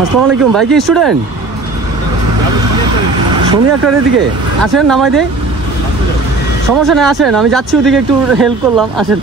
আসসালামু আলাইকুম। ভাই কি স্টুডেন্ট? শনি একটার দিকে আসেন, নামাই দেয়। সমস্যা নেই, আসেন, আমি যাচ্ছি ওদিকে, একটু হেল্প করলাম, আসেন।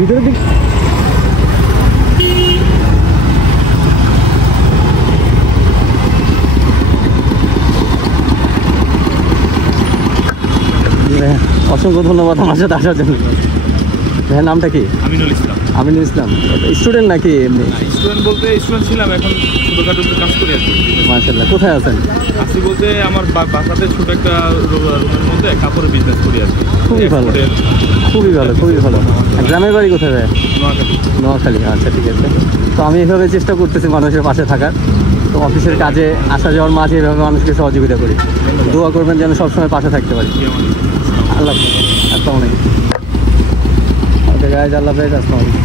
ভিতরের দিক অসংখ্য ধন্যবাদ আমার সাথে আসার জন্য। ভাইয়ের নামটা কি? আমিনুল ইসলাম। আমিনুল ইসলাম। স্টুডেন্ট নাকি এমনি? স্টুডেন্ট বলতে স্টুডেন্ট ছিলাম, এখন ছোটোখাটো একটু কাজ করে আছি। মাশাআল্লাহ। কোথায় আছেন? আছি বলতে আমার বাসাতে ছোট একটা রুমের মধ্যে কাপড়ের বিজনেস করে আছি। খুবই ভালো, খুবই ভালো, খুবই ভালো। গ্রামের বাড়ি কোথায় ভাই? নোয়াখালী। নোয়াখালী, আচ্ছা ঠিক আছে। তো আমি এভাবে চেষ্টা করতেছি মানুষের পাশে থাকার। তো অফিসের কাজে আসা যাওয়ার মাঝে এভাবে মানুষকে সহযোগিতা করি। দোয়া করবেন যেন সবসময় পাশে থাকতে পারি। আল্লাহ হাফেজ। আসসালামু আলাইকুম। আল্লাহ হাফেজ। আসসালামু আলাইকুম।